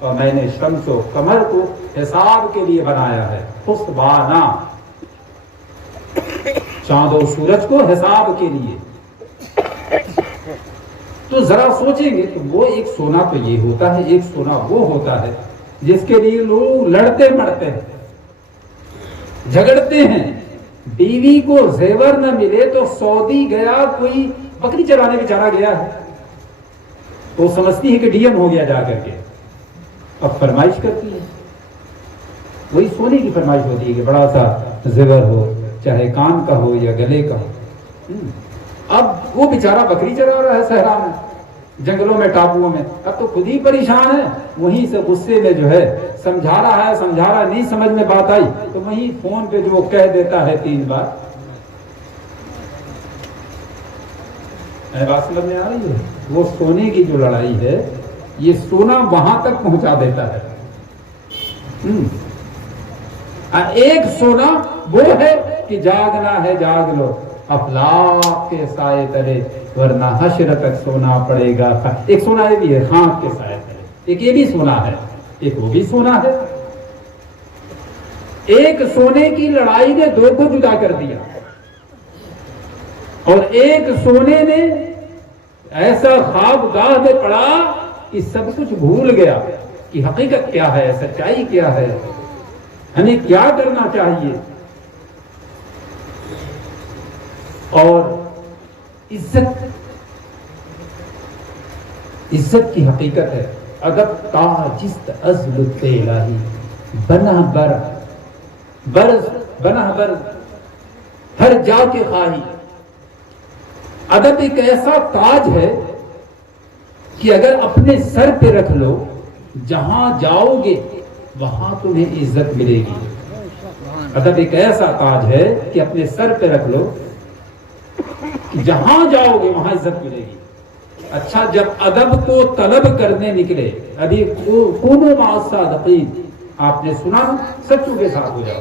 اور میں نے شمس و قمر کو حساب کے لیے بنایا ہے، حسبانا، چاند و سورج کو حساب کے لیے۔ تو ذرا سوچیں گے تو وہ ایک سونا تو یہ ہوتا ہے، ایک سونا وہ ہوتا ہے جس کے لیے لوگ لڑتے مرتے ہیں، جھگڑتے ہیں۔ بیوی کو زیور نہ ملے تو سعودی گیا، کوئی بکری چرانے بیچارہ گیا ہے تو سمجھتی ہے کہ ڈی ایم ہو گیا جا کر کے، اب فرمائش کرتی ہے، وہی سونے کی فرمائش ہوتی ہے کہ بڑا سا زیور ہو، چاہے کان کا ہو یا گلے کا ہو۔ اب وہ بیچارہ بکری چرا رہا ہے صحرا میں، جنگلوں میں، ٹاپوؤں میں، اب تو خود ہی پریشان ہے، وہیں سے غصے میں جو ہے سمجھا رہا ہے، سمجھا رہا نہیں سمجھ میں بات آئی تو وہیں فون پہ جو کہہ دیتا ہے 3 بار۔ بات سمجھ میں آ رہی ہے؟ وہ سونے کی جو لڑائی ہے، یہ سونا وہاں تک پہنچا دیتا ہے۔ ایک سونا وہ ہے کہ جاگنا ہے جاگ لو افلاک کے سائے تلے، ورنہ حشر تک سونا پڑے گا۔ ایک سونا یہ بھی ہے خاک کے سائے تلے، ایک یہ بھی سونا ہے، ایک وہ بھی سونا ہے۔ ایک سونے کی لڑائی نے 2 کو جدا کر دیا، اور ایک سونے نے ایسا خوابگاہ میں پڑا کہ سب کچھ بھول گیا کہ حقیقت کیا ہے، سچائی کیا ہے، ہمیں کیا کرنا چاہیے۔ اور عزت کی حقیقت ہے، ادب کا جست از لطف الہی بنہ بر ہر جا کے خواہی۔ ادب ایک ایسا تاج ہے کہ اگر اپنے سر پہ رکھ لو، جہاں جاؤ گے وہاں تمہیں عزت ملے گی۔ ادب ایک ایسا تاج ہے کہ اپنے سر پہ رکھ لو، کہ جہاں جاؤ گے وہاں عزت ملے گی۔ اچھا، جب ادب کو طلب کرنے نکلے، ابھی کونوا مع الصادقین آپ نے سنا، سچوں کے ساتھ ہو جاؤ،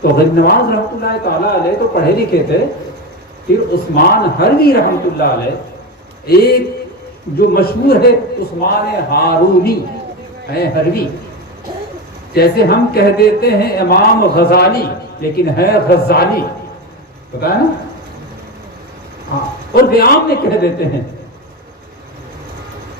تو غریب نواز رحمۃ اللہ تعالیٰ علیہ تو پڑھے لکھے تھے، پھر عثمان ہروی رحمۃ اللہ علیہ، ایک جو مشہور ہے عثمان ہارونی ہے، ہروی، جیسے ہم کہہ دیتے ہیں امام غزالی لیکن ہے غزالی، پتا ہے نا، اور بیان میں کہہ دیتے ہیں۔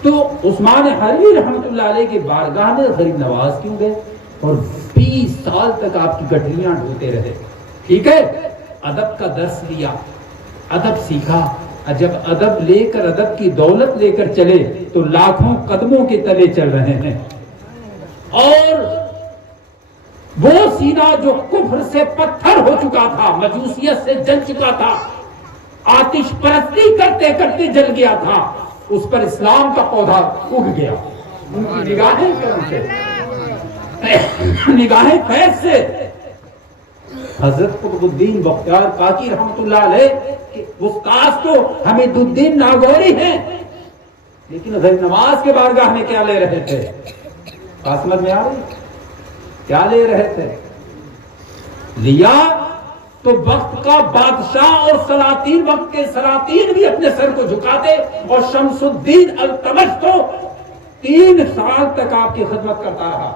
تو عثمان ہروی رحمۃ اللہ علیہ کی بارگاہ میں غریب نواز کیوں گئے اور 20 سال تک آپ کی گٹھلیاں ڈھوتے رہے۔ ٹھیک ہے، ادب کا درس لیا، ادب سیکھا، جب ادب لے کر، ادب کی دولت لے کر چلے تو لاکھوں قدموں کے تلے چل رہے ہیں۔ اور وہ سینہ جو کفر سے پتھر ہو چکا تھا، مجوسیت سے جل چکا تھا، آتش پرستی کرتے کرتے جل گیا تھا، اس پر اسلام کا پودا اگ گیا۔ ان کی نگاہیں کرم سے، نگاہیں فیض سے، حضرت قطب الدین بختیار کاکی رحمۃ اللہ علیہ استاد تو حمید الدین ناگوری ہیں، لیکن غیر نواز کے بارگاہ میں کیا لے رہے تھے؟ سمجھ میں آ رہی؟ کیا لے رہے تھے؟ لیا تو وقت کا بادشاہ اور سلاطین، وقت کے سلاطین بھی اپنے سر کو جھکاتے، اور شمس الدین التمش تو 3 سال تک آپ کی خدمت کرتا رہا۔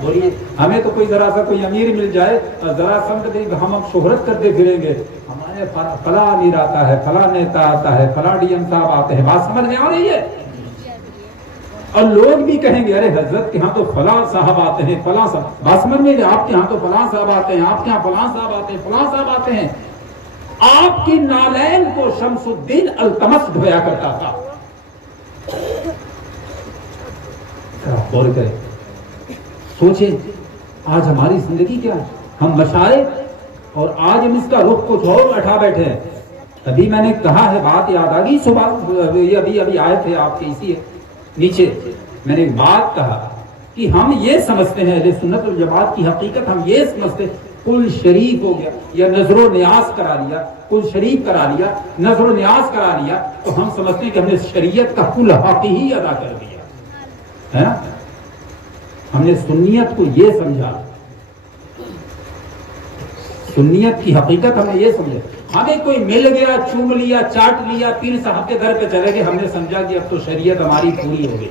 بولیے، ہمیں تو کوئی ذرا سا کوئی امیر مل جائے، ذرا سمجھ دیں ہم اب شہرت کرتے پھریں گے، ہمارے فلاں امیر آتا ہے، فلاں نیتا آتا ہے، فلاں ڈی ایم صاحب آتے ہیں۔ بات سمجھ میں آ رہی ہے؟ اور لوگ بھی کہیں گے ارے حضرت کے ہاں تو فلاں صاحب آتے ہیں، فلاں صاحب، بات سمجھ میں، آپ کے ہاں تو فلاں صاحب آتے ہیں، آپ کے ہاں فلاں صاحب آتے ہیں، فلاں صاحب آتے ہیں۔ آپ کی نالین کو شمس الدین التمش دھویا کرتا تھا۔ غور کریں، سوچیں آج ہماری زندگی کیا ہے؟ ہم مشائخ، اور آج ہم اس کا رخ کچھ اور اٹھا بیٹھے ہیں۔ ابھی میں نے کہا ہے، بات یاد آ گئی صبح، ابھی آئے تھے آپ کے اسی نیچے، میں نے ایک بات کہا کہ ہم یہ سمجھتے ہیں، اہل سنت والجماعت کی حقیقت ہم یہ سمجھتے ہیں، کل شریف ہو گیا یا نظر و نیاز کرا لیا، کل شریف کرا لیا، نظر و نیاز کرا لیا، تو ہم سمجھتے ہیں کہ ہم نے شریعت کا کل حق ہی ادا کر دیا ہے۔ ہم نے سنیت کو یہ سمجھا، سنیت کی حقیقت ہم نے یہ سمجھا، ہمیں کوئی مل گیا، چوم لیا، چاٹ لیا، پیر صاحب کے در پہ چلے گئے، ہم نے سمجھا کہ اب تو شریعت ہماری پوری ہو گئی۔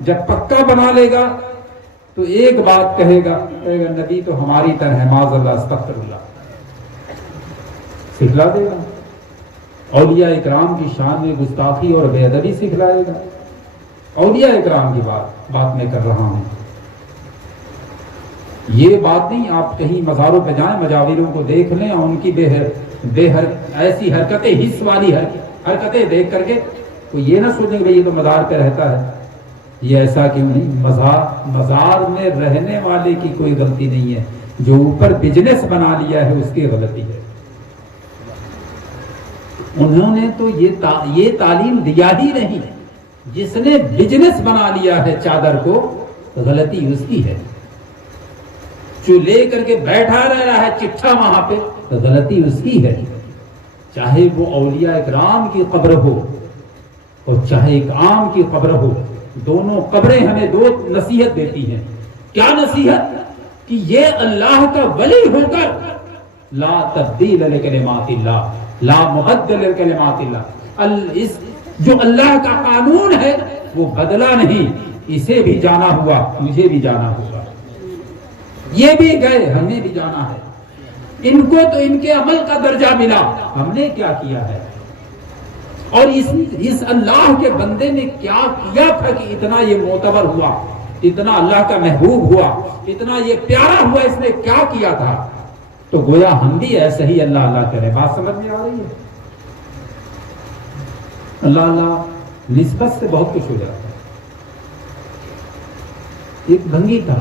جب پکا بنا لے گا تو ایک بات کہے گا نبی تو ہماری طرح ہے، معاذ اللہ استغفر اللہ، سکھلا دے گا۔ اولیاء اکرام کی شان میں گستاخی اور بے ادبی سکھلائے گا۔ اولیاء اکرام کی بات میں کر رہا ہوں، یہ بات نہیں آپ کہیں مزاروں پہ جائیں، مجاوروں کو دیکھ لیں اور ان کی ایسی حرکتیں، حص والی حرکتیں دیکھ کر کے کوئی یہ نہ سوچیں کہ یہ تو مزار پہ رہتا ہے، یہ ایسا کیوں نہیں۔ مزار میں رہنے والے کی کوئی غلطی نہیں ہے، جو اوپر بزنس بنا لیا ہے اس کی غلطی ہے۔ انہوں نے تو یہ تعلیم دیا ہی نہیں، جس نے بزنس بنا لیا ہے چادر کو، غلطی اس کی ہے۔ جو لے کر کے بیٹھا رہا ہے چٹھا وہاں پہ، غلطی اس کی ہے۔ چاہے وہ اولیاء اکرام کی قبر ہو اور چاہے ایک عام کی قبر ہو، دونوں قبریں ہمیں دو نصیحت دیتی ہیں۔ کیا نصیحت؟ کہ یہ اللہ کا ولی ہو کر لا تبدیل لکلمات اللہ، لا مبدل لکلمات اللہ، جو اللہ کا قانون ہے وہ بدلا نہیں، اسے بھی جانا ہوا، مجھے بھی جانا ہوگا، یہ بھی گئے، ہمیں بھی جانا ہے۔ ان کو تو ان کے عمل کا درجہ ملا، ہم نے کیا کیا ہے؟ اور اس اللہ کے بندے نے کیا کیا تھا کہ اتنا یہ معتبر ہوا، اتنا اللہ کا محبوب ہوا، اتنا یہ پیارا ہوا، اس نے کیا کیا تھا؟ تو گویا ہم بھی ایسے ہی اللہ اللہ کریں۔ بات سمجھ میں آ رہی ہے؟ اللہ اللہ نسبت سے بہت کچھ ہو جاتا ہے۔ ایک بھنگی تھا،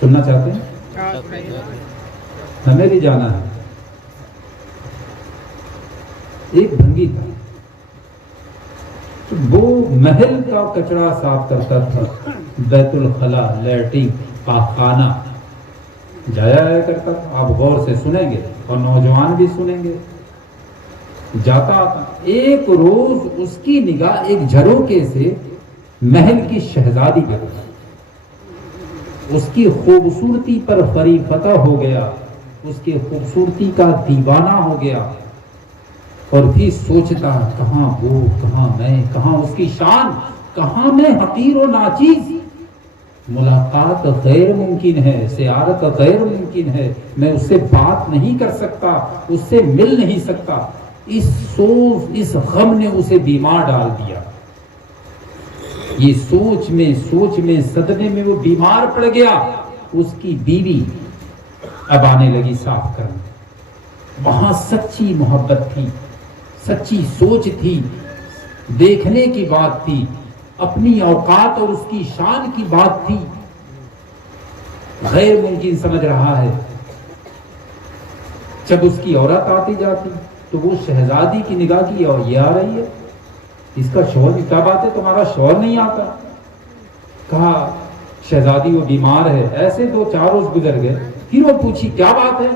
سننا چاہتے ہیں؟ ہمیں بھی جانا ہے۔ ایک بھنگی تھا، وہ محل کا کچرا صاف کرتا تھا، بیت الخلا، لیٹرین، پاخانہ جایا کرتا تھا۔ آپ غور سے سنیں گے اور نوجوان بھی سنیں گے۔ جاتا آتا، ایک روز اس کی نگاہ ایک جھروکے سے محل کی شہزادی پر، اس کی خوبصورتی پر فریفتہ ہو گیا، اس کی خوبصورتی کا دیوانہ ہو گیا، اور پھر سوچتا کہاں وہ، کہاں میں، کہاں اس کی شان، کہاں میں حقیر و ناچیز۔ ملاقات غیر ممکن ہے، زیارت غیر ممکن ہے، میں اس سے بات نہیں کر سکتا، اس سے مل نہیں سکتا۔ اس غم نے اسے بیمار ڈال دیا۔ یہ سوچ میں صدمے میں وہ بیمار پڑ گیا۔ اس کی بیوی اب آنے لگی صاف کرنے۔ وہاں سچی محبت تھی، سچی سوچ تھی، دیکھنے کی بات تھی، اپنی اوقات اور اس کی شان کی بات تھی۔ غیر ممکن سمجھ رہا ہے۔ جب اس کی عورت آتی جاتی تو وہ شہزادی کی نگاہ کی، اور یہ آ رہی ہے، اس کا شوہر، کیا بات ہے تمہارا شوہر نہیں آتا؟ کہا شہزادی وہ بیمار ہے۔ ایسے 2-4 روز گزر گئے، پھر وہ پوچھی کیا بات ہے؟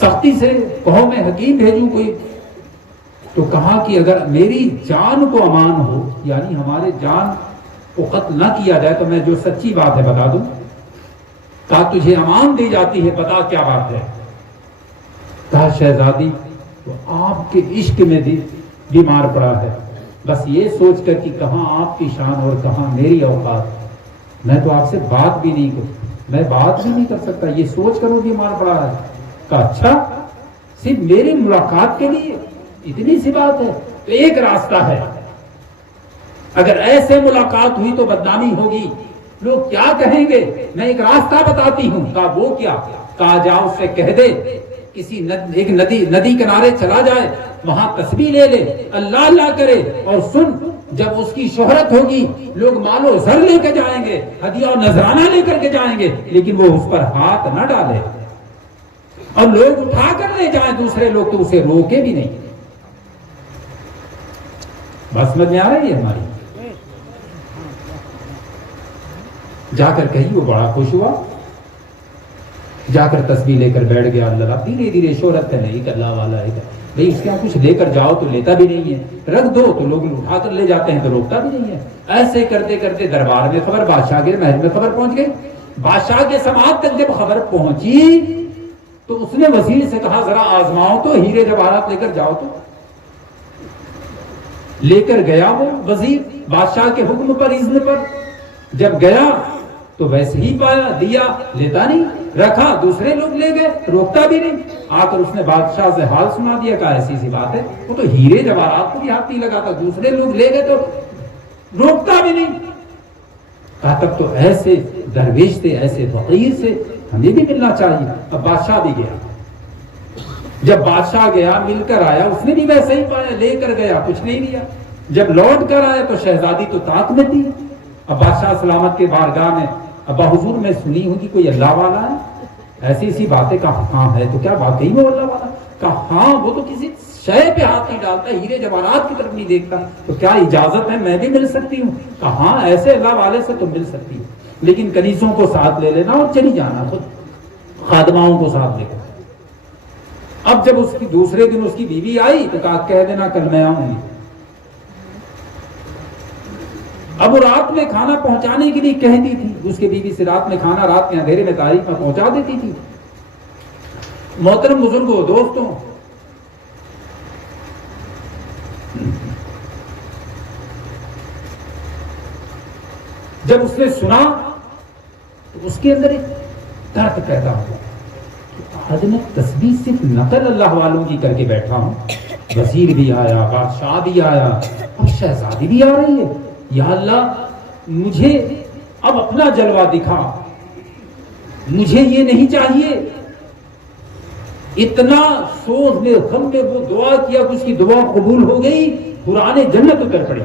سختی سے کہو میں حکیم بھیجوں کوئی۔ تو کہا کہ اگر میری جان کو امان ہو، یعنی ہمارے جان کو قتل نہ کیا جائے، تو میں جو سچی بات ہے بتا دوں۔ کہا تجھے امان دی جاتی ہے، بتا کیا بات ہے؟ کہا شہزادی تو آپ کے عشق میں بیمار پڑا ہے، بس یہ سوچ کر کہ کہاں آپ کی شان اور کہاں میری اوقات، میں تو آپ سے بات بھی نہیں کر سکتا، یہ سوچ کر وہ بیمار پڑا ہے۔ کہا اچھا، صرف میری ملاقات کے لیے اتنی سی بات ہے؟ تو ایک راستہ ہے، اگر ایسے ملاقات ہوئی تو بدنامی ہوگی، لوگ کیا کہیں گے، میں ایک راستہ بتاتی ہوں۔ کہا وہ کیا؟ کہا جا اس سے کہہ دے کسی ایک ندی کنارے چلا جائے، وہاں تسبیح لے لے، اللہ اللہ کرے، اور سن جب اس کی شہرت ہوگی لوگ مال و زر لے کے جائیں گے، ہدیہ اور نذرانہ لے کر کے جائیں گے، لیکن وہ اس پر ہاتھ نہ ڈالے، اور لوگ اٹھا کر لے جائیں دوسرے لوگ تو اسے روکے بھی نہیں۔ بس سمجھ میں آ رہی ہے ہماری؟ جا کر کہی، وہ بڑا خوش ہوا، جا کر تسبیح لے کر بیٹھ گیا۔ اللہ دھیرے دھیرے شہرت ہے، نہیں اللہ والا ہے بھائی، اس کے یہاں کچھ لے کر جاؤ تو لیتا بھی نہیں ہے، رکھ دو تو لوگ اٹھا کر لے جاتے ہیں تو روکتا بھی نہیں ہے۔ ایسے کرتے کرتے دربار میں خبر، بادشاہ کے محل میں خبر پہنچ گئی۔ بادشاہ کے سماعت تک جب خبر پہنچی تو اس نے وزیر سے کہا ذرا آزماؤ تو، ہیرے جواہرات لے کر جاؤ تو۔ لے کر گیا وہ وزیر بادشاہ کے حکم پر اذن پر، جب گیا تو ویسے ہی پایا، دیا لیتا نہیں، رکھا دوسرے لوگ لے گئے، روکتا بھی نہیں۔ آ کر اس نے بادشاہ سے حال سنا دیا، کہا ایسی سی بات ہے، وہ تو ہیرے جواہرات کو بھی ہاتھ نہیں لگاتا، دوسرے لوگ لے گئے تو روکتا بھی نہیں۔ کہا تب تو ایسے درویش سے، ایسے فقیر سے ہمیں بھی ملنا چاہیے۔ اب بادشاہ بھی گیا، جب بادشاہ گیا مل کر آیا، اس نے بھی ویسے ہی پایا، لے کر گیا کچھ نہیں لیا۔ جب لوٹ کر آیا تو شہزادی تو طاق میں تھی۔ اب بادشاہ سلامت کے بارگاہ میں، ابا حضور میں سنی ہوں کہ کوئی اللہ والا ہے، ایسی ایسی باتیں، کہا ہاں ہے، تو کیا واقعی میں اللہ والا؟ کہا ہاں، وہ تو کسی شے پہ ہاتھ نہیں ڈالتا، ہیرے جواہرات کی طرف نہیں دیکھتا، تو کیا اجازت ہے میں بھی مل سکتی ہوں؟ کہا ہاں، ایسے اللہ والے سے تو مل سکتی ہوں، لیکن کنیزوں کو ساتھ لے لینا اور چلی جانا، خود خادماؤں کو ساتھ لے کر۔ اب جب اس کی دوسرے دن اس کی بیوی آئی تو کہا کہہ دینا کل میں آؤں گی۔ اب وہ رات میں کھانا پہنچانے کے لیے کہتی تھی، اس کے بیوی سے رات میں کھانا، رات کے اندھیرے میں تاریخ میں پہنچا دیتی تھی۔ محترم بزرگوں، دوستوں، جب اس نے سنا تو اس کے اندر ایک درد پیدا ہوا کہ آج میں تسبیح صرف نقل اللہ والوں کی کر کے بیٹھا ہوں، وزیر بھی آیا، بادشاہ بھی آیا، اور شہزادی بھی آ رہی ہے، یا اللہ مجھے اب اپنا جلوہ دکھا، مجھے یہ نہیں چاہیے۔ اتنا سوز میں غم میں وہ دعا کیا کہ اس کی دعا قبول ہو گئی، قرآن جنت اتر پڑی،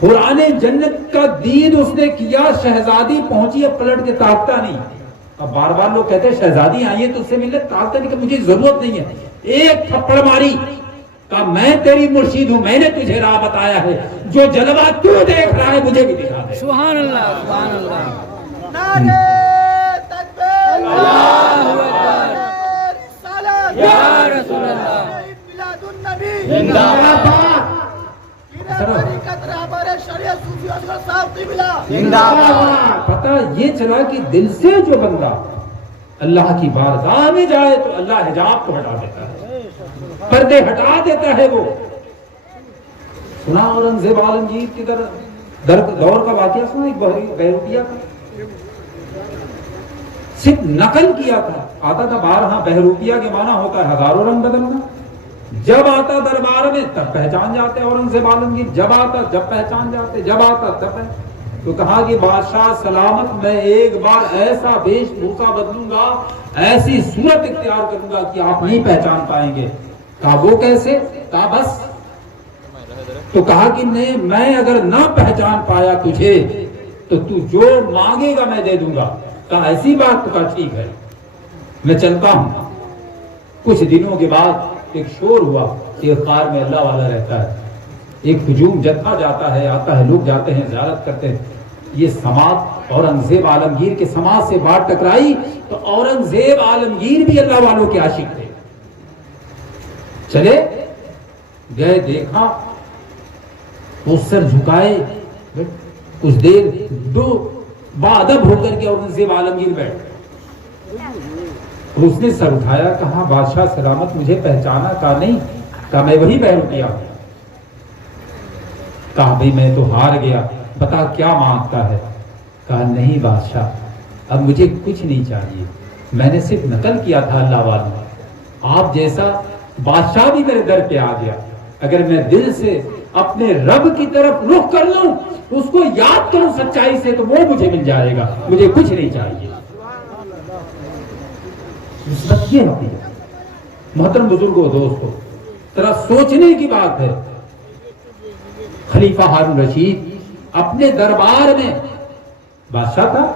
قرآن جنت کا دید اس نے کیا۔ شہزادی پہنچی، اب پلٹ کے تاکتا نہیں۔ اب بار بار لوگ کہتے ہیں شہزادی آئی ہے تو اس سے ملنے، تاکتا نہیں کہ مجھے ضرورت نہیں ہے، ایک تھپڑ ماری، کہا میں تیری مرشید ہوں، میں نے تجھے راہ بتایا ہے، جو جلوہ تو دیکھ رہا ہے مجھے بھی دکھا دے۔ سبحان اللہ، سبحان اللہ، نعرہ تکبیر، اللہ اکبر، رسالت، یا رسول اللہ، میلاد النبی، زندہ باد، طریقت رہبر شریعت صوفی اصغر صاحب قبلہ، زندہ باد۔ پتہ یہ چلا کہ دل سے جو بندہ اللہ کی بارگاہ میں جائے تو اللہ حجاب کو ہٹا دیتا ہے، پردے ہٹا دیتا ہے۔ وہ سنا اورنگزیب عالمگیر کی دور کا واقعہ سنا، ایک بہروپیہ کا، صرف نقل کیا تھا، آتا تھا بارہاں، بہروپیہ کے معنی ہوتا ہے ہزاروں رنگ بدلنا، جب آتا دربار میں تب پہچان جاتے اورنگزیب عالمگیر، جب آتا جب پہچان جاتے، جب آتا تب تو کہا کہ بادشاہ سلامت، میں ایک بار ایسا ویش بھوسا بدلوں گا، ایسی صورت اختیار کروں گا کہ آپ نہیں پہچان پائیں گے۔ کہا وہ کیسے؟ کہا بس، تو کہا کہ میں اگر نہ پہچان پایا تجھے تو تو جو مانگے گا میں دے دوں گا۔ کہا ایسی بات؟ تو کہا ٹھیک ہے میں چلتا ہوں۔ کچھ دنوں کے بعد ایک شور ہوا، ایک غار میں اللہ والا رہتا ہے، ایک ہجوم جتھا جاتا ہے، آتا ہے، لوگ جاتے ہیں، زیارت کرتے ہیں۔ یہ سماعت اورنگزیب عالمگیر کے سماعت سے بات ٹکرائی تو اورنگزیب عالمگیر بھی اللہ والوں کے عاشق تھے، چلے گئے، دیکھا وہ سر جھکائے، کچھ دیر دو بادب ہو کر کے اورنگزیب عالمگیر بیٹھ، اس نے سر اٹھایا، کہا بادشاہ سلامت مجھے پہچانا؟ کہا نہیں۔ کہا میں وہی بہروپیہ ہوں۔ کہا بھئی میں تو ہار گیا، بتا کیا مانگتا ہے؟ کہا نہیں بادشاہ اب مجھے کچھ نہیں چاہیے، میں نے صرف نقل کیا تھا اللہ والوں، آپ جیسا بادشاہ بھی میرے در پہ آ گیا، اگر میں دل سے اپنے رب کی طرف رخ کر لوں، اس کو یاد کروں سچائی سے، تو وہ مجھے مل جائے گا، مجھے کچھ نہیں چاہیے۔ نسبت یہ ہوتی ہے محترم بزرگوں، دوستوں، ذرا سوچنے کی بات ہے۔ خلیفہ ہارون رشید اپنے دربار میں بادشاہ تھا،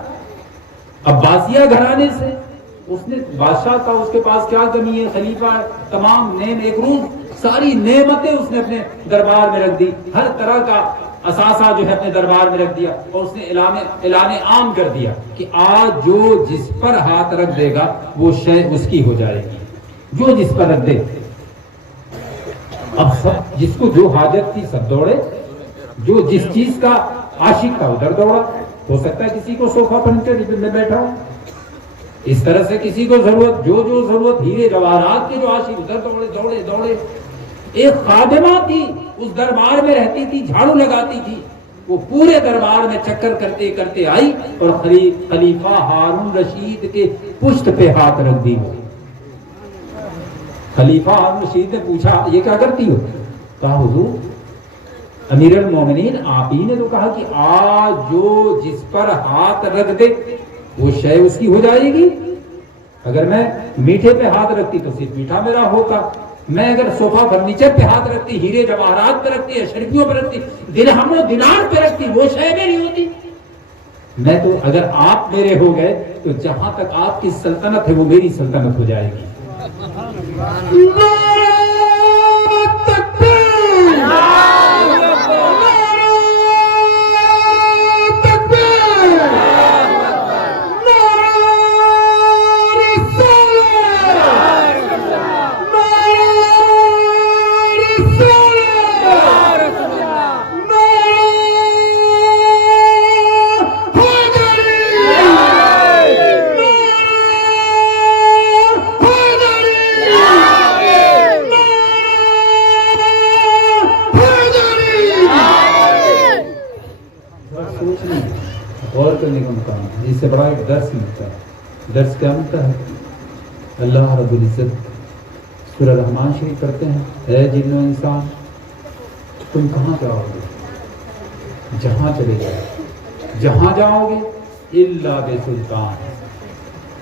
عباسیہ گھرانے سے، اس نے بادشاہ تھا، اس کے پاس کیا کمی ہے؟ خلیفہ، تمام نعم، ایک روز ساری نعمتیں اس نے اپنے دربار میں رکھ دی، ہر طرح کا اثاثہ جو ہے اپنے دربار میں رکھ دیا، اور اس نے اعلان عام کر دیا کہ آج جو جس پر ہاتھ رکھ دے گا وہ شے اس کی ہو جائے گی، جو جس پر رکھ دے۔ اب سب جس کو جو حاجت تھی سب دوڑے، جو جس چیز کا عاشق تھا ادھر دوڑا۔ ہو سکتا ہے کسی کو صوفہ فرنیچر میں بیٹھا ہو، اس طرح سے کسی کو ضرورت، جو ضرورت، ہیرے جواہرات کے جو عاشق ادھر دوڑے دوڑے دوڑے۔ ایک خادمہ تھی اس دربار میں رہتی تھی، جھاڑو لگاتی تھی، وہ پورے دربار میں چکر کرتے کرتے آئی اور خلیفہ ہارون رشید کے پشت پہ ہاتھ رکھ دی۔ خلیفہ ہارون رشید نے پوچھا یہ کیا کرتی ہو؟ کہا حضور امیر المومنین آپ ہی نے تو کہا کہ آج جو جس پر ہاتھ رکھ دے وہ شے اس کی ہو جائے گی۔ اگر میں میٹھے پہ ہاتھ رکھتی تو صرف میٹھا میرا ہوتا، میں اگر صوفہ فرنیچر پہ ہاتھ رکھتی، ہیرے جواہرات پہ رکھتی، اشرفیوں پہ رکھتی، درہم و دینار پہ رکھتی، وہ شے میری ہوتی۔ میں تو اگر آپ میرے ہو گئے تو جہاں تک آپ کی سلطنت ہے وہ میری سلطنت ہو جائے گی۔ غور کرنے کا مقام ہے، اس سے بڑا ایک درس ملتا ہے۔ درس کیا ملتا ہے؟ اللہ رب العزت سورہ رحمان شریف کرتے ہیں، اے جن و انسان تم کہاں جاؤ گے؟ جہاں چلے جاؤ، جہاں جاؤ گے الا بسلطان،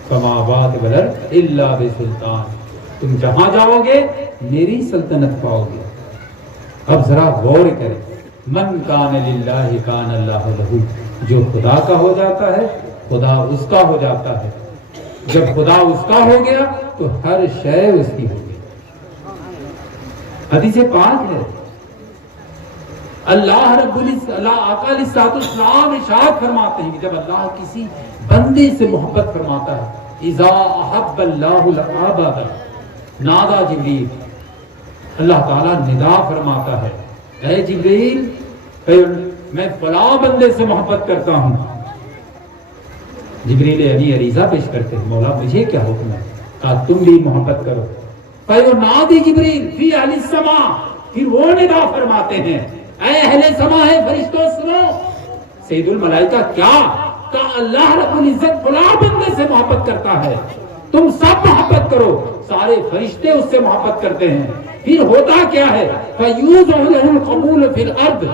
سماوات والارض الا بسلطان، تم جہاں جاؤ گے میری سلطنت پاؤ گے۔ اب ذرا غور کریں، من کان للہ کان اللہ لہ، جو خدا کا ہو جاتا ہے خدا اس کا ہو جاتا ہے، جب خدا اس کا ہو گیا تو ہر شے اس کی ہو گئی۔ حدیث پاک ہے، اللہ رب العزت آقا علیہ السلام ارشاد فرماتے ہیں کہ جب اللہ کسی بندے سے محبت فرماتا ہے، اذا احب اللہ العبد نادا جبریل، اللہ تعالیٰ ندا فرماتا ہے، اے جبریل میں فلاں بندے سے محبت کرتا ہوں۔ جبریل امین عریضہ پیش کرتے ہیں، مولا مجھے کیا حکم ہے؟ کہا تم بھی محبت کرو۔ فَيُنَادِ جبریل فی اہل السماء، پھر وہ ندا فرماتے ہیں، اے اہل سما ہے فرشتوں سنو۔ سید الملائکہ کیا؟ کہا اللہ رب العزت فلاں بندے سے محبت کرتا ہے، تم سب محبت کرو۔ سارے فرشتے اس سے محبت کرتے ہیں۔ پھر ہوتا کیا ہے؟ فَيُوزُعُ لَهُ الْقَبُولُ فِي الْأَرْضِ،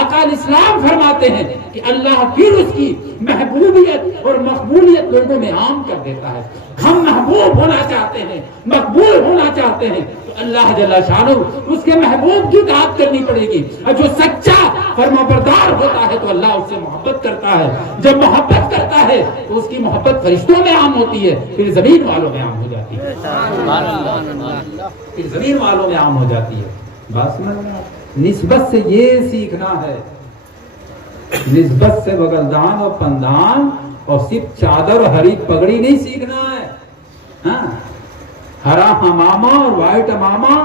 آقا علیہ السلام فرماتے ہیں کہ اللہ پھر اس کی محبوبیت اور مقبولیت لوگوں میں عام کر دیتا ہے۔ ہم محبوب ہونا چاہتے ہیں، مقبول ہونا چاہتے ہیں تو اللہ جل شانہ اس کے محبوب کی اطاعت کرنی پڑے گی، اور جو سچا فرمانبردار ہوتا ہے تو اللہ اس سے محبت کرتا ہے۔ جب محبت کرتا ہے تو اس کی محبت فرشتوں میں عام ہوتی ہے، پھر زمین والوں میں عام ہو جاتی ہے، پھر زمین والوں میں عام ہو جاتی ہے۔ بات سمجھ میں؟ نسبت سے یہ سیکھنا ہے، نسبت سے بغلدان اور پندان اور صرف چادر اور ہری پگڑی نہیں سیکھنا ہے۔ ہاں، ہرا امامہ اور وائٹ امامہ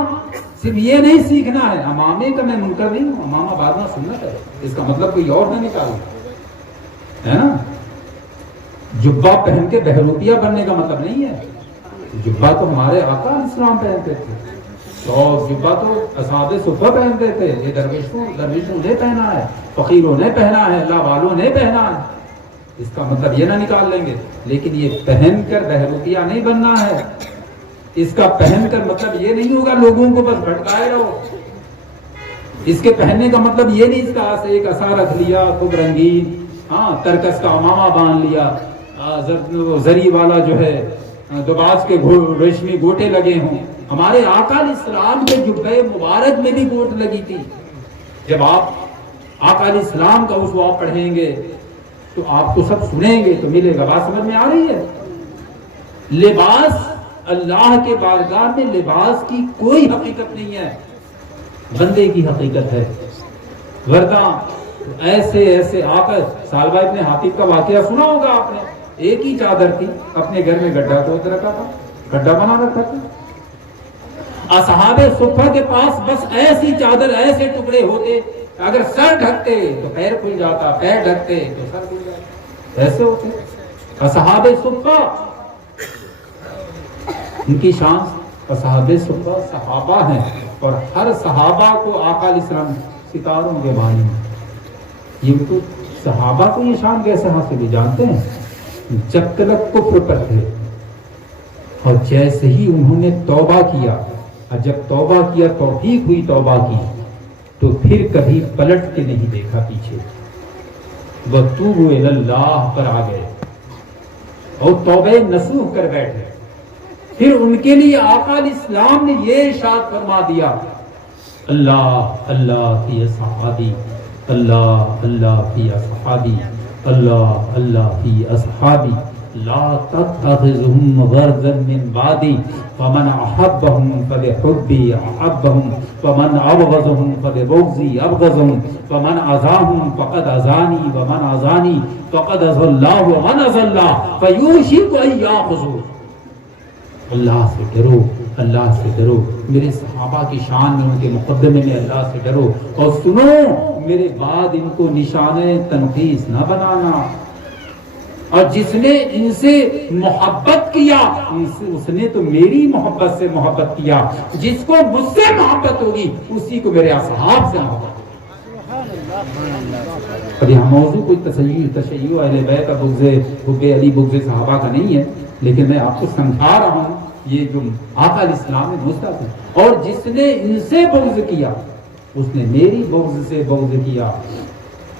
صرف یہ نہیں سیکھنا ہے۔ امامے کا میں منکر نہیں ہوں، امامہ بعد میں سنت ہے، اس کا مطلب کوئی اور نہ نکالو، ہے نا۔ جبہ پہن کے بہروپیہ بننے کا مطلب نہیں ہے، جبہ تو ہمارے آقا علیہ السلام پہنتے تھے، اور جبہ تو اصحاب صفہ پہنتے تھے، یہ درویشوں نے پہنا ہے، فقیروں نے پہنا ہے، اللہ والوں نے پہنا ہے، اس کا مطلب یہ نہ نکال لیں گے۔ لیکن یہ پہن کر بہروپیہ نہیں بننا ہے، اس کا پہن کر مطلب یہ نہیں ہوگا لوگوں کو بس بھٹکائے رہو۔ اس کے پہننے کا مطلب یہ نہیں اس کا ایک اثار رکھ لیا خوب رنگین، ہاں ترکس کا امامہ باندھ لیا، زری والا جو ہے دباس کے ریشمی گوٹے لگے ہوں۔ ہمارے آقا علیہ السلام کے جبہ مبارک میں بھی گوٹ لگی تھی۔ جب آپ آقا علیہ السلام کا اسوہ پڑھیں گے تو آپ کو سب سنیں گے تو ملے گا۔ بات سمجھ میں آ رہی ہے؟ لباس اللہ کے بارگاہ میں لباس کی کوئی حقیقت نہیں ہے، بندے کی حقیقت ہے۔ ورنہ ایسے ایسے آقا سالبہ ابن حاتب کا واقعہ سنا ہوگا آپ نے، ایک ہی چادر تھی، اپنے گھر میں گڈھا کھود رکھا تھا، گڈھا بنا رکھا تھا۔ اصحاب صفہ کے پاس بس ایسی چادر، ایسے ٹکڑے ہوتے، اگر سر ڈھکتے تو پیر کھل جاتا، پیر ڈھکتے تو سر کھل جاتا، ایسے ہوتے اصحاب صفہ۔ ان کی شان اصحاب صفہ صحابہ ہیں، اور ہر صحابہ کو آقا علیہ السلام ستاروں کے معنی ہیں. یہ تو صحابہ کو یہ شان کیسے حاصل ہے جانتے ہیں؟ جب تک کفر پر تھے اور جیسے ہی انہوں نے توبہ کیا، اور جب توبہ کیا توفیق ہوئی توبہ کی، تو پھر کبھی پلٹ کے نہیں دیکھا پیچھے. وَتُوبُوا إِلَى اللَّهِ پر آ گئے اور توبہ نصوح کر بیٹھے. پھر ان کے لیے آقا علیہ السلام نے یہ ارشاد فرما دیا، اللہ اللہ فی اصحابی، اللہ اللہ فی اصحابی، اللہ اللہ فی اصحابی، لا تتخذهم غرضا من بعدی، فمن احبهم فبحبی احبهم، فمن ابغضهم فببغضی ابغضهم، فمن اذاهم فقد اذانی، ومن اذانی فقد اذى اللہ، ومن اذى اللہ فیوشک ان یاخذوہ. اللہ سے ڈرو، اللہ سے ڈرو. میرے صحابہ کی شان میں، ان کے مقدمے میں اللہ سے ڈرو. اور سنو، میرے بعد ان کو نشان تنقیص نہ بنانا. اور جس نے ان سے محبت کیا اس نے تو میری محبت سے محبت کیا. جس کو مجھ سے محبت ہوگی اسی کو میرے اصحاب سے محبت ہوگی. اب یہاں موضوع کوئی تشیع اہل بیت کا بغض حب علی بغض صحابہ کا نہیں ہے، لیکن میں آپ کو سمجھا رہا ہوں یہ جو آقا علیہ السلام نے مستحق ہے. اور جس نے ان سے بغض کیا اس نے میری بغض سے بغض کیا.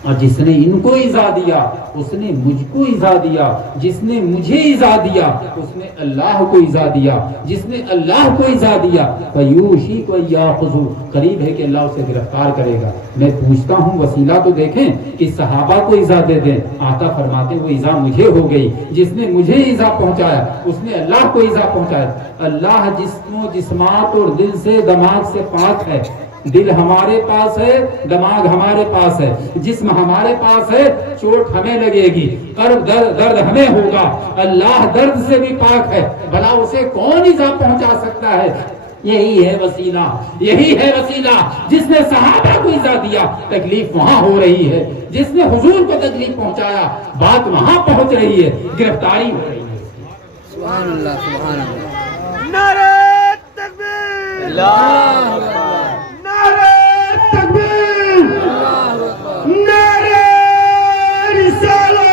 اور جس نے ان کو ایذا دیا اس نے مجھ کو ایذا دیا. جس نے مجھے ایذا دیا اس نے اللہ کو ایذا دیا. جس نے اللہ کو ایذا دیا فیوشک ان یاخذوا، قریب ہے کہ اللہ اسے گرفتار کرے گا. میں پوچھتا ہوں وسیلہ تو دیکھیں کہ صحابہ کو ایذا دے دیں. آقا فرماتے وہ ایذا مجھے ہو گئی. جس نے مجھے ایذا پہنچایا اس نے اللہ کو ایذا پہنچایا. اللہ جسم و جسمات اور دل سے دماغ سے پاک ہے. دل ہمارے پاس ہے، دماغ ہمارے پاس ہے، جسم ہمارے پاس ہے. چوٹ ہمیں لگے گی، درد ہمیں ہوگا. اللہ درد سے بھی پاک ہے، بھلا اسے کون ایذا پہنچا سکتا ہے؟ یہی ہے وسیلہ، یہی ہے وسیلہ. جس نے صحابہ کو ایذا دیا تکلیف وہاں ہو رہی ہے. جس نے حضور کو تکلیف پہنچایا بات وہاں پہنچ رہی ہے، گرفتاری ہو رہی ہے. سبحان اللہ، سبحان اللہ. نعرہ تکبیر، اللہ اکبر، نعرہ تکبیر، اللہ اکبر. نعرہ رسالت،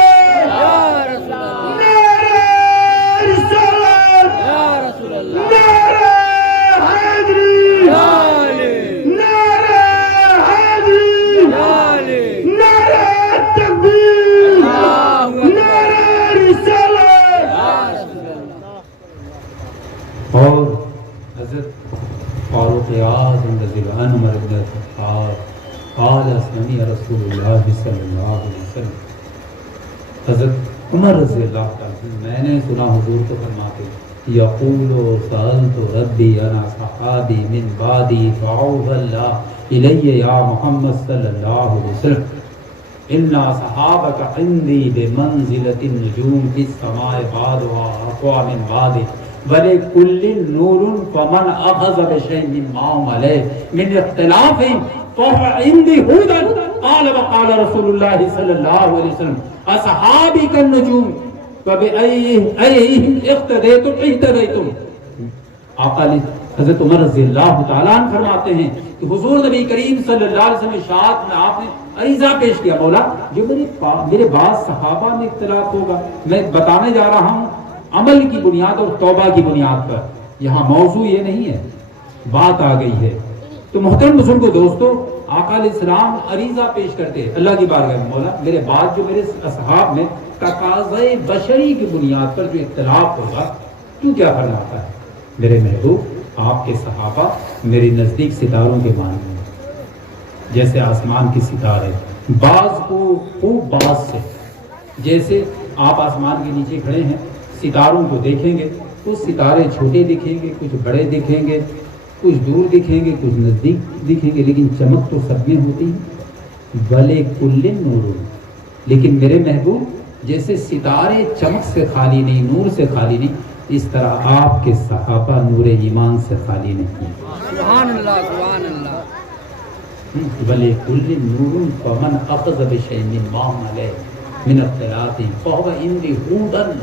یا رسول اللہ، نعرہ رسالت، یا رسول اللہ. نعرہ حیدری، یا علی، نعرہ حیدری، یا علی. نعرہ تکبیر، اللہ اکبر، نعرہ رسالت. یا رسول اللہ. اور حضرت فاروق اعظم رضی اللہ عنہ عمر بن الخطاب قال سمع رسول اللہ صلی اللہ علیہ وسلم. حضرت عمر رضی اللہ عنہ میں نے سنا حضور کو فرماتے یقول سألت ربی انا صحابی من بعدی فعوذ اللہ الی یا محمد صلی اللہ علیہ وسلم انا صحابک عندی بمنزلت النجوم فی السماء بعدها اقوى من بعد وَلِكُلٍّ نُورٌ فَمَنْ أَخَذَ بِشَيْءٍ مِّمَّا عَلَيْهِ مِنْ اخْتِلَافٍ فَهُوَ عِندِي هُدًى. قال وقال رسول اللہ صلی اللہ علیہ وسلم اصحابی كالنجوم فَبِأَيِّهِمْ اقْتَدَيْتُمْ اهْتَدَيْتُمْ. آقا حضرت عمر رضی اللہ تعالیٰ عنہ فرماتے ہیں کہ حضور نبی کریم صلی اللہ علیہ وسلم ارشاد میں آپ نے عریضہ پیش کیا، مولا جو میرے بعض صحابہ میں اختلاف ہوگا میں بتانے جا رہا ہوں عمل کی بنیاد اور توبہ کی بنیاد پر. یہاں موضوع یہ نہیں ہے، بات آ گئی ہے. تو محترم بزرگوں دوستو، آقا علیہ السلام عریضہ پیش کرتے اللہ کی بارگاہ میں، مولا میرے بعد جو میرے اصحاب میں تقاضۂ بشری کی بنیاد پر جو اختلاف ہوگا تو کیا فرماتا ہے؟ میرے محبوب آپ کے صحابہ میرے نزدیک ستاروں کے مانند ہیں، جیسے آسمان کے ستارے، بعض کو خوب بعض سے. جیسے آپ آسمان کے نیچے کھڑے ہیں ستاروں کو دیکھیں گے تو ستارے چھوٹے دکھیں گے، کچھ بڑے دکھیں گے، کچھ دور دکھیں گے، کچھ نزدیک دکھیں گے، لیکن چمک تو سب میں ہوتی ہے. بھلے کل نور، لیکن میرے محبوب جیسے ستارے چمک سے خالی نہیں، نور سے خالی نہیں، اس طرح آپ کے صحابہ نور ایمان سے خالی نہیں. سبحان اللہ، سبحان اللہ. بھلے کل نور فمن اخذ بشیء مما علیہ من اختلاف فهو عندی ہدی.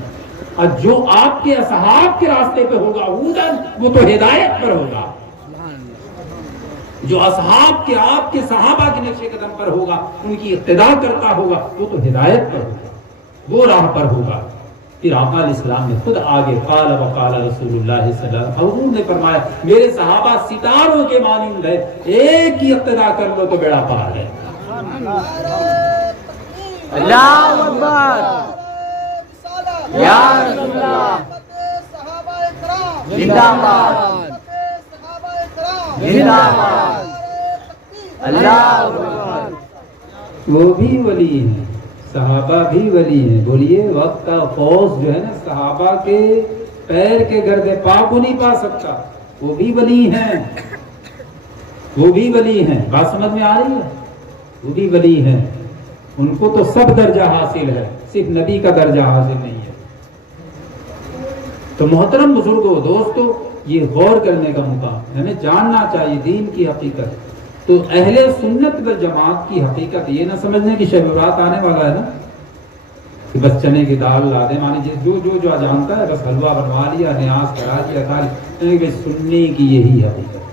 اور جو آپ کے اصحاب کے راستے پہ ہوگا ہدی، وہ تو ہدایت پر ہوگا. جو اصحاب کے آپ کے صحابہ کے نقش قدم پر ہوگا، ان کی اقتدا کرتا ہوگا، وہ تو ہدایت پر ہوگا، وہ راہ پر ہوگا۔ پھر آقا علیہ السلام نے خود آگے قال وقال رسول اللہ صلی اللہ علیہ وسلم، حضور نے فرمایا میرے صحابہ ستاروں کے مانند ہے، ایک کی اقتدا کر لو تو بیڑا پار ہے۔ اللہ اکبر یا رسول اللہ، صحابہ کرام زندہ باد، زندہ باد، اللہ اکبر۔ وہ بھی ولی ہیں، صحابہ بھی ولی ہیں۔ بولیے وقت کا فوز جو ہے نا صحابہ کے پیر کے گرد پا کو نہیں پا سکتا، وہ بھی ولی ہیں، وہ بھی ولی ہیں۔ بات سمجھ میں آ رہی ہے؟ وہ بھی ولی ہیں، ان کو تو سب درجہ حاصل ہے، صرف نبی کا درجہ حاصل نہیں ہے۔ تو محترم بزرگوں، دوستو، یہ غور کرنے کا مقام، ہمیں جاننا چاہیے دین کی حقیقت۔ تو اہل سنت والجماعت کی حقیقت یہ نہ سمجھنے کہ شب برات آنے والا ہے نا کہ بس چنے کی دال لا دے، مانی جو جانتا ہے بس حلوہ بنوا لیا، نیاز کرا دیا، کھا لیا، سننے کی یہی حقیقت۔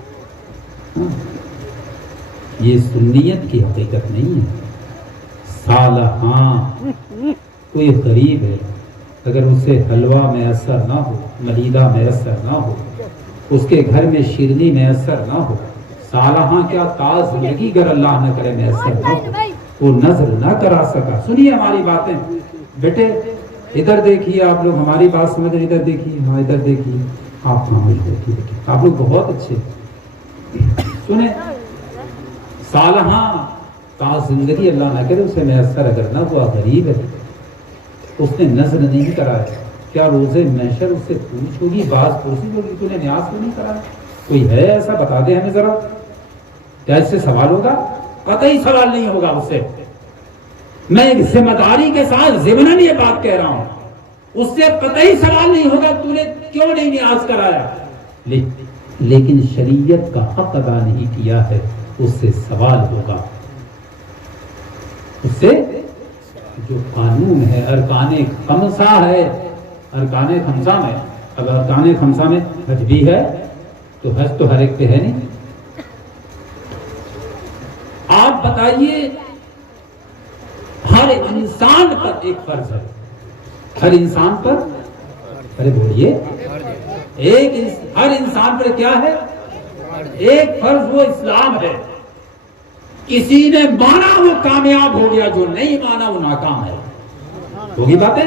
یہ سنیت کی حقیقت نہیں ہے۔ صالحاں کوئی غریب ہے، اگر اسے حلوہ میسر نہ ہو، ملیدہ میسر نہ ہو، اس کے گھر میں شیرنی میسر نہ ہو، صالحاں کیا تاز زندگی اگر اللہ نہ کرے میسر نہ ہو، وہ نظر نہ کرا سکا۔ سنیے ہماری باتیں بیٹے، ادھر دیکھیے آپ لوگ، ہماری بات سمجھ رہے، ادھر دیکھیے، ہاں ادھر دیکھیے، آپ دیکھیے، آپ لوگ بہت اچھے سنیں۔ صالحاں تاز زندگی اللہ نہ کرے اسے میسر اگر نہ ہوا، غریب ہے، اس نے نظر نہیں کرایا، کیا روزے محشر اس سے پوچھ ہوگی، باز پرسی ہوگی تو نے نیاز کیوں نہیں کرایا؟ کوئی ہے ایسا؟ بتا دے ہمیں ذرا، کیا اس سے سوال ہوگا؟ قطعی سوال نہیں ہوگا اس سے۔ میں ایک ذمہ داری کے ساتھ ضمناً یہ بات کہہ رہا ہوں، اس سے قطعی سوال نہیں ہوگا تو نے کیوں نہیں نیاز کرایا، لیکن شریعت کا حق ادا نہیں کیا ہے، اس سے سوال ہوگا۔ اس سے جو قانون ہے، ارکان خمسہ ہے، ارکان خمسہ میں، اب ارکان خمسہ میں حج بھی ہے تو حج تو ہر ایک پہ ہے نہیں۔ آپ بتائیے، ہر انسان پر ایک فرض ہے، ہر انسان پر، ارے بولیے، ہر انسان پر کیا ہے؟ ایک فرض، وہ اسلام ہے۔ کسی نے مانا وہ کامیاب ہو گیا، جو نہیں مانا وہ ناکام ہے۔ ہوگی باتیں؟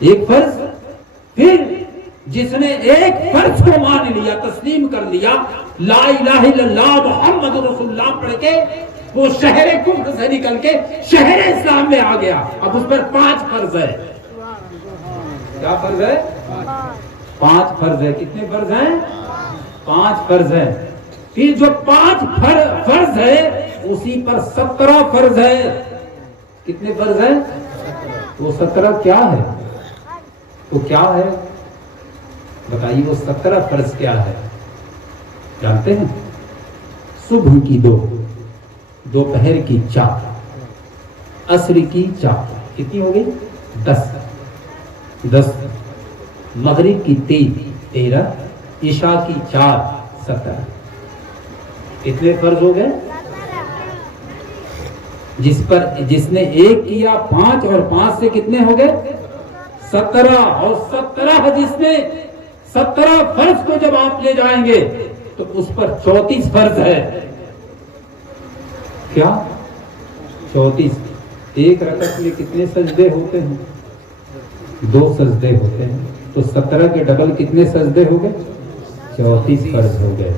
ایک فرض، پھر جس نے ایک فرض کو مان لیا، تسلیم کر لیا، لا الہ الا اللہ محمد رسول اللہ پڑھ کے وہ شہر کفر سے نکل کے شہر اسلام میں آ گیا، اب اس پر 5 فرض ہے۔ کیا فرض ہے؟ 5 فرض ہے۔ کتنے فرض ہیں؟ 5 فرض ہیں۔ پھر جو 5 فرض ہے اسی پر 17 فرض ہے۔ کتنے فرض ہیں؟ وہ 17 کیا ہے؟ تو کیا ہے بتائیے؟ وہ 17 فرض کیا ہے جانتے ہیں؟ صبح کی 2، دوپہر کی 4، عصر کی 4، کتنی ہو گئی؟ 10، مغرب کی 13، عشاء کی 4، 17۔ کتنے فرض ہو گئے؟ جس نے ایک کیا 5 اور 5 سے کتنے ہو گئے؟ 17، اور 17 جس نے 17 فرض کو جب آپ لے جائیں گے تو اس پر 34 فرض ہے۔ کیا 34؟ ایک رکعت میں کتنے سجدے ہوتے ہیں؟ 2 سجدے ہوتے ہیں، تو 17 کے ڈبل کتنے سجدے ہو گئے؟ 34 فرض ہو گئے۔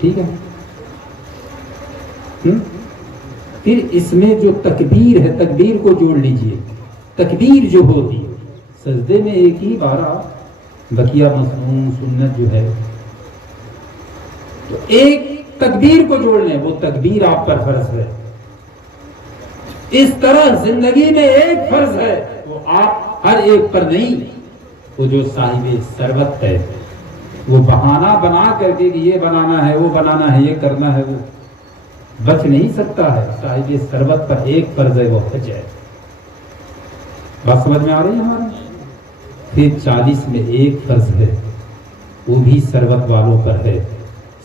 ٹھیک ہے؟ پھر اس میں جو تکبیر ہے، تکبیر کو جوڑ لیجئے۔ تکبیر جو ہوتی ہے سجدے میں ایک ہی بارہ، بقیہ مسنون سنت جو ہے، تو ایک تکبیر کو جوڑ لیں، وہ تکبیر آپ پر فرض ہے۔ اس طرح زندگی میں ایک فرض ہے، وہ آپ ہر ایک پر نہیں۔ وہ جو صاحب ثروت ہے وہ بہانہ بنا کر کے کہ یہ بنانا ہے، وہ بنانا ہے، یہ کرنا ہے، وہ بچ نہیں سکتا ہے۔ صاحب ثروت پر ایک فرض ہے، وہ حج ہے۔ بات سمجھ میں آ رہی ہے ہمارے؟ پھر 40 میں ایک فرض ہے، وہ بھی ثروت والوں پر ہے۔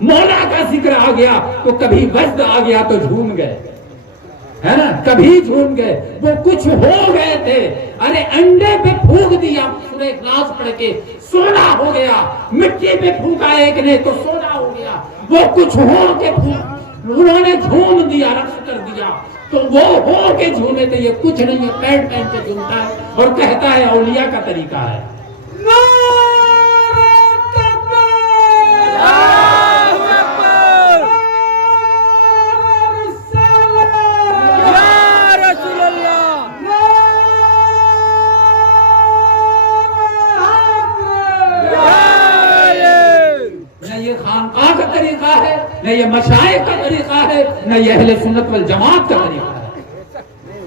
مولا کا ذکر آ گیا تو کبھی وجد آ گیا تو جھوم گئے، ہے نا، کبھی جھوم گئے، وہ کچھ ہو گئے تھے، ارے انڈے پہ پھونک دیا سورہ اخلاص پڑھ کے سونا ہو گیا، مٹی پہ پھونکا ایک نے تو سونا ہو گیا، وہ کچھ ہو کے انہوں نے جھوم دیا، رقص کر دیا، تو وہ ہو کے جھومے تھے، یہ کچھ نہیں ہے، پینٹ پہن کے جھومتا ہے اور کہتا ہے اولیاء کا طریقہ ہے۔ نہ یہ مشائخ کا طریقہ ہے، نہ یہ اہل سنت والجماعت کا طریقہ ہے۔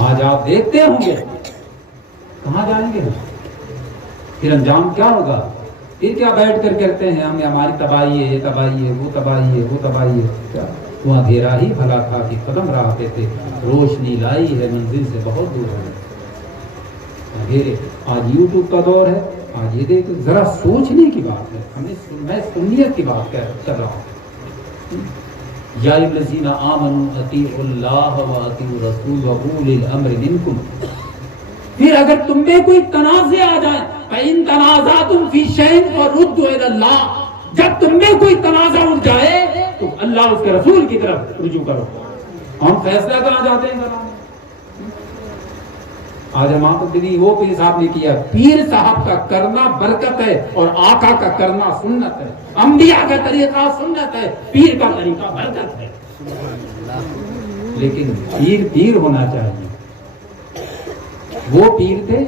آج آپ دیکھتے ہوں گے کہاں جائیں گے، پھر انجام کیا ہوگا؟ پھر کیا بیٹھ کر کرتے ہیں ہمیں ہماری تباہی ہے، یہ تباہی ہے، وہ تباہی ہے، وہ تباہی ہے، کیا وہ اندھیرا ہی بھلا تھا کہ قدم رہتے تھے، روشنی لائی ہے منزل سے بہت دور ہے۔ اندھیرے آج یوٹیوب کا دور ہے، آج یہ دیکھ ذرا سوچنے کی بات ہے، میں سنیت کی بات کر رہا ہوں۔ یا الذین آمنوا اطیعوا اللہ واطیعوا الرسول واولی الامر منکم، پھر اگر تم میں کوئی تنازع آ جائے، فإن تنازعتم فی شیء فردوا الی اللہ، جب تم میں کوئی تنازع اٹھ جائے تو اللہ اس کے رسول کی طرف رجوع کرو۔ ہم فیصلہ کہاں جاتے ہیں؟ آج ہم وہ پیر صاحب نے کیا، پیر صاحب کا کرنا برکت ہے اور آقا کا کرنا سنت ہے، انبیاء کا طریقہ سنت ہے، پیر کا طریقہ برکت ہے۔ لیکن پیر پیر ہونا چاہیے۔ وہ پیر تھے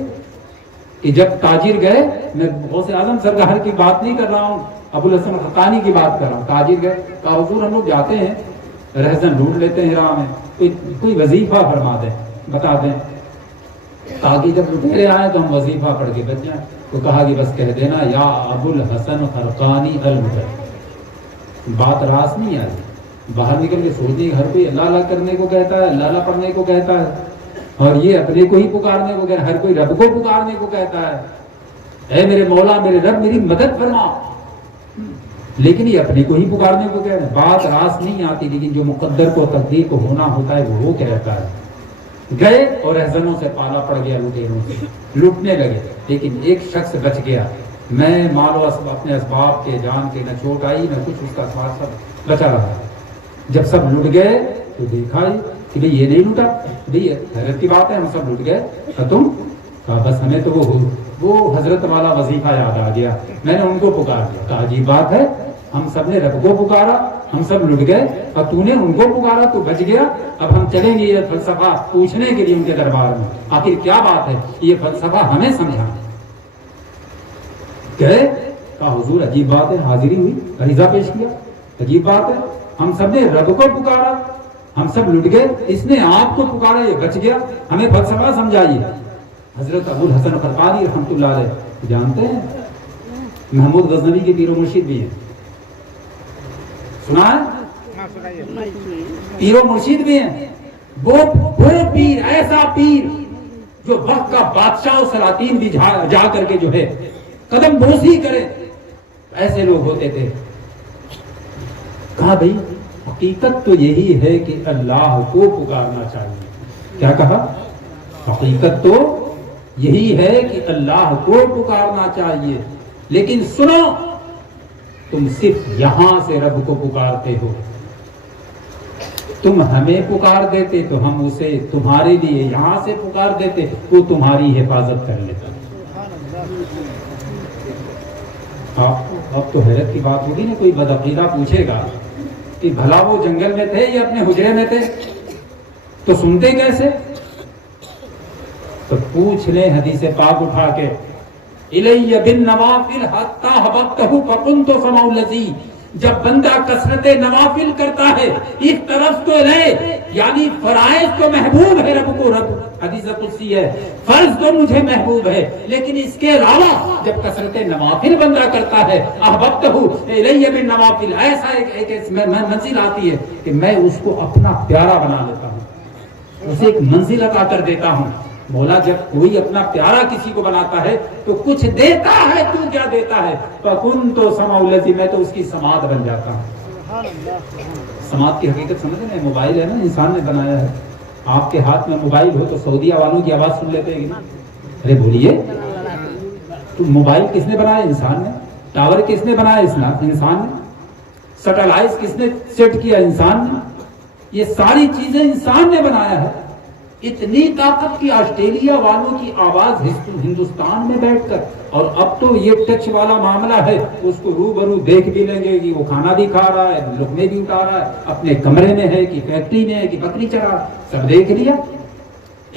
کہ جب تاجر گئے، میں غوث اعظم سرکار کی بات نہیں کر رہا ہوں، ابو الحسن حقانی کی بات کر رہا ہوں، تاجر گئے، کہا حضور ہم لوگ جاتے ہیں رہزن ڈھونڈ لیتے ہیں راہ میں، کوئی وظیفہ فرما دیں، بتا دیں تاکہ جب لٹیرے آئے تو ہم وظیفہ پڑھ کے بچ جائیں۔ تو کہا کہ بس کہہ دینا یا ابو الحسن خرقانی المدر، بات راس نہیں آئی، باہر نکل کے سوچنے ہر کوئی اللہ اللہ کرنے کو کہتا ہے، اللہ اللہ پڑھنے کو کہتا ہے، اور یہ اپنے کو ہی پکارنے کو کہتا ہے، ہر کوئی رب کو پکارنے کو کہتا ہے، اے میرے مولا میرے رب میری مدد فرما، لیکن یہ اپنے کو ہی پکارنے کو کہتا ہے، بات راس نہیں آتی۔ لیکن جو مقدر کو تقدیر کو ہونا ہوتا ہے وہ کہتا ہے۔ گئے اور رہزنوں سے پالا پڑ گیا، لٹیروں سے لوٹنے لگے، لیکن ایک شخص بچ گیا، میں مال و اپنے اسباب کے جان کے، نہ چوٹ آئی نہ کچھ، اس کا ساتھ سب بچا رہا۔ جب سب لٹ گئے تو دیکھا کہ بھئی یہ نہیں لوٹا، بھئی حیرت کی بات ہے، ہم سب لٹ گئے، تم کہا بس ہمیں تو وہ حضرت والا وظیفہ یاد آ گیا، میں نے ان کو پکار دیا۔ کہا عجیب بات ہے، ہم سب نے رب کو پکارا، ہم سب لٹ گئے، اور تو نے ان کو پکارا تو بچ گیا، اب ہم چلیں گے یہ فلسفہ پوچھنے کے لیے ان کے دربار میں، آخر کیا بات ہے، یہ فلسفہ ہمیں سمجھا۔ گئے، کہا حضور عجیب بات ہے، حاضری ہوئی، عریضہ پیش کیا، عجیب بات ہے، ہم سب نے رب کو پکارا، ہم سب لٹ گئے، اس نے آپ کو پکارا، یہ بچ گیا، ہمیں فلسفہ سمجھائیے۔ حضرت ابو الحسن خرقانی رحمۃ اللہ علیہ جانتے ہیں، محمود غزنوی کے پیر و مرشد بھی ہیں، سنا ہے؟ پیر و مرشد بھی ہیں، وہ پیر، ایسا پیر جو وقت کا بادشاہ و سلاطین بھی جا کر کے جو ہے قدم بوسی کرے، ایسے لوگ ہوتے تھے۔ کہا بھئی حقیقت تو یہی ہے کہ اللہ کو پکارنا چاہیے۔ کیا کہا؟ حقیقت تو یہی ہے کہ اللہ کو پکارنا چاہیے، لیکن سنو، تم صرف یہاں سے رب کو پکارتے ہو، تم ہمیں پکار دیتے تو ہم اسے تمہارے لیے یہاں سے پکار دیتے، وہ تمہاری حفاظت کر لیتا۔ اب تو حیرت کی بات ہوگی نا، کوئی بدعقیدہ پوچھے گا کہ بھلا وہ جنگل میں تھے یا اپنے حجرے میں تھے، تو سنتے کیسے؟ تو پوچھ لیں حدیث پاک اٹھا کے، الی بالنوافل حتی حببتہ فکنت سمع الذی، جب بندہ کثرت نوافل کرتا ہے ایک طرف تو رہے، یعنی فرائض تو محبوب ہے رب کو، رب حدیث قدسی ہے، فرض تو مجھے محبوب ہے، لیکن اس کے علاوہ جب کثرت نوافل بندہ کرتا ہے، احببتہ الی بالنوافل، ایسا ایک منزل آتی ہے کہ میں اس کو اپنا پیارا بنا لیتا ہوں، اسے ایک منزل عطا کر دیتا ہوں، مولا جب کوئی اپنا پیارا کسی کو بناتا ہے تو کچھ دیتا ہے. تو کیا دیتا ہے؟ فَكُنْتُ سَمْعَ الَّذِي، میں تو اس کی سماعت بن جاتا ہوں. سماعت کی حقیقت سمجھ رہے ہیں؟ موبائل ہے نا، انسان نے بنایا ہے. آپ کے ہاتھ میں موبائل ہو تو سعودیہ والوں کی آواز سن لیتے ہیں. ارے بولیے، تو موبائل کس نے بنایا؟ انسان نے. ٹاور کس نے بنایا؟ انسان نے. سیٹلائٹ کس نے سیٹ کیا؟ انسان نے. یہ ساری چیزیں انسان نے بنایا ہے. اتنی طاقت کی آسٹریلیا والوں کی آواز ہندوستان میں بیٹھ کر، اور اب تو یہ ٹچ والا معاملہ ہے، اس کو روبرو دیکھ بھی لیں گے کہ وہ کھانا بھی کھا رہا ہے، لقمے بھی اٹھا رہا ہے، اپنے کمرے میں ہے کہ فیکٹری میں ہے کہ بکری چرا، سب دیکھ لیا.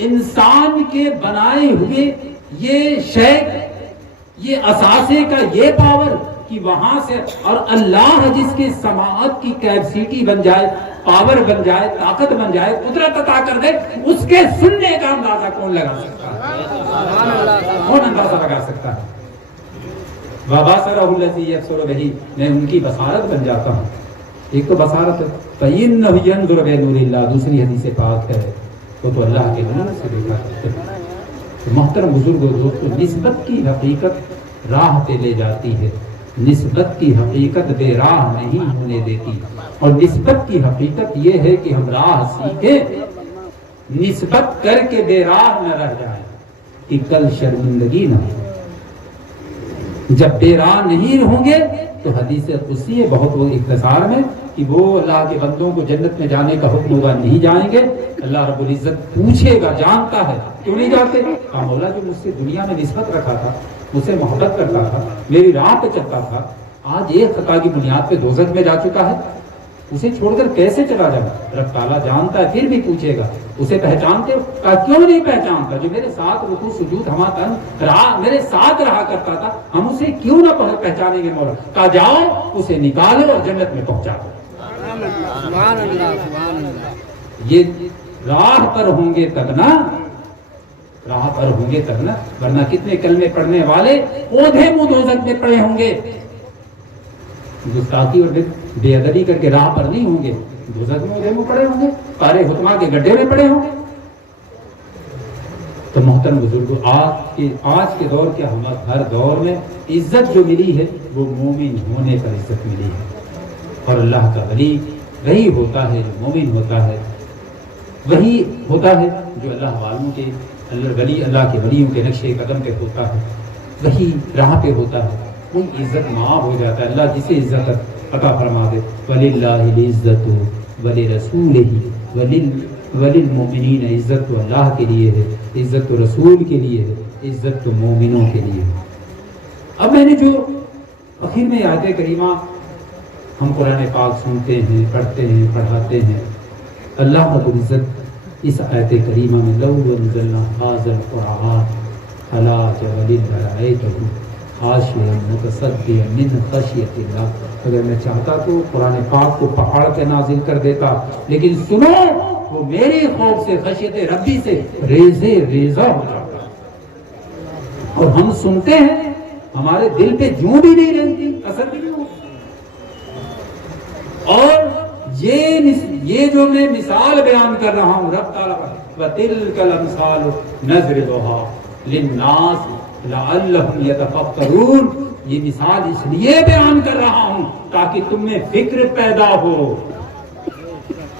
انسان کے بنائے ہوئے یہ شے، یہ اثاثے کا یہ پاور کہ وہاں سے، اور اللہ جس کے سماعت کی کیپیسٹی بن جائے، پاور بن جائے، طاقت بن جائے، قدرت عطا کر دے، اس کے سننے کا اندازہ کون لگا سکتا ہے؟ کون اندازہ لگا سکتا ہے؟ وَبَصَرَهُ الَّذِي يَبْصُرُ بِهِ، میں ان کی بصارت بن جاتا ہوں. ایک تو بصارت ہے، فَإِنَّهُ يَنظُرُ بِنُورِ اللَّهِ، دوسری حدیث پاک ہے وہ تو اللہ کے نور سے دیکھا کرتے ہیں. محترم بزرگوں دوستو، نسبت کی حقیقت راہ پہ لے جاتی ہے. نسبت کی حقیقت بے راہ نہیں ہونے دیتی، اور نسبت کی حقیقت یہ ہے کہ ہم راہ سیکھیں، نسبت کر کے بے راہ نہ رہ جائیں کہ کل شرمندگی نہ ہو. جب بے راہ نہیں رہوں گے تو حدیث قدسی ہے بہت وہ اختصار میں کہ وہ اللہ کے بندوں کو جنت میں جانے کا حکم ہوگا، نہیں جائیں گے. اللہ رب العزت پوچھے گا، جانتا ہے کیوں نہیں جاتے؟ مولا جو مجھ سے دنیا میں نسبت رکھا تھا، مجھ سے محبت کرتا تھا، میری راہ پہ چلتا تھا، آج ایک خطا کی بنیاد پہ دوزخ میں جا چکا ہے، اسے چھوڑ کر کیسے چلا جاؤں؟ رب تعالیٰ جانتا ہے، پھر بھی پوچھے گا اسے پہچانتے ہو؟ کہا کیوں نہیں پہچانتا؟ جو میرے ساتھ رکوع سجود ہما تن رہا، میرے ساتھ رہا کرتا تھا، ہم اسے کیوں نہ پہچانیں گے مولا؟ کہا جاؤ اسے نکالو اور جنت میں پہنچا دو. یہ راہ پر ہوں گے تب نا، راہ پر ہوں گے تب نا، ورنہ کتنے کلمے پڑھنے والے اوندھے منہ دوزخ میں پڑے ہوں گے. گستاخی اور بے ادبی کر کے راہ پر نہیں ہوں گے، دوزخ میں اوندھے منہ پڑے ہوں گے، پارے حتما کے گڈھے میں پڑے ہوں گے. تو محترم بزرگوں، آج کے دور کے ہر دور میں عزت جو ملی ہے وہ مومن ہونے پر عزت ملی ہے. اور اللہ کا ولی وہی ہوتا ہے جو مومن ہوتا ہے، وہی ہوتا ہے جو اللہ والوں کے اللہ کے ولیوں کے نقش قدم پہ ہوتا ہے، وہی راہ پہ ہوتا ہے. ان کی عزت معاف ہو جاتا ہے. اللہ جسے عزت عطا فرما دے. وَلِلَّهِ الْعِزَّةُ وَلِرَسُولِهِ وَلِلْمُؤْمِنِينَ، عزت تو اللہ کے لیے ہے، عزت تو رسول کے لیے ہے، عزت تو مومنوں کے لیے ہے. اب میں نے جو آخر میں آیت کریمہ، ہم قرآن پاک سنتے ہیں، پڑھتے ہیں، پڑھاتے ہیں. اللہ رب العزت اس آیت کریمہ میں لو انزلنا هذا القرآن على جبل لرأيته خاشعا متصدعا من خشیۃ اللہ، اگر میں چاہتا تو قرآن پاک کو پہاڑ پہ نازل کر دیتا، لیکن سنو وہ میرے خوف سے، خشیت ربی سے ریزے ریزہ ہو جاتا. اور ہم سنتے ہیں، ہمارے دل پہ جوں بھی نہیں رہتی، اثر بھی نہیں ہوتا. اور یہ جو میں مثال بیان کر رہا ہوں، رب تعالیٰ وَتِلْكَ الْأَمْثَالُ نَضْرِبُهَا لِلنَّاسِ لَعَلَّهُمْ يَتَفَكَّرُونَ، یہ مثال اس لیے بیان کر رہا ہوں تاکہ تم میں فکر پیدا ہو،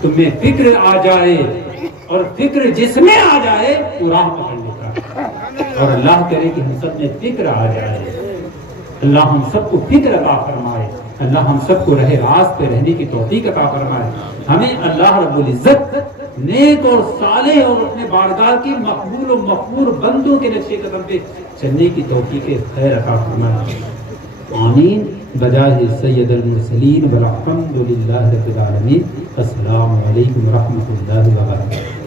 تم میں فکر آ جائے، اور فکر جس میں آ جائے وہ راہ پکڑ لیتا ہے. اور اللہ کرے کہ ہم سب میں فکر آ جائے. اللہ ہم سب کو فکر عطا فرمائے، اللہ ہم سب کو رہے راست پہ رہنے کی توفیق عطا فرمائے. ہمیں اللہ رب العزت نیک اور صالح اور اپنے بارگاہ کی مقبول و مغفور بندوں کے نقش قدم پہ چلنے کی توفیق خیر عطا فرمائے. آمین. بجاہ سید المرسلین والحمد للہ رب العالمین. السلام علیکم ورحمۃ اللہ وبرکاتہ.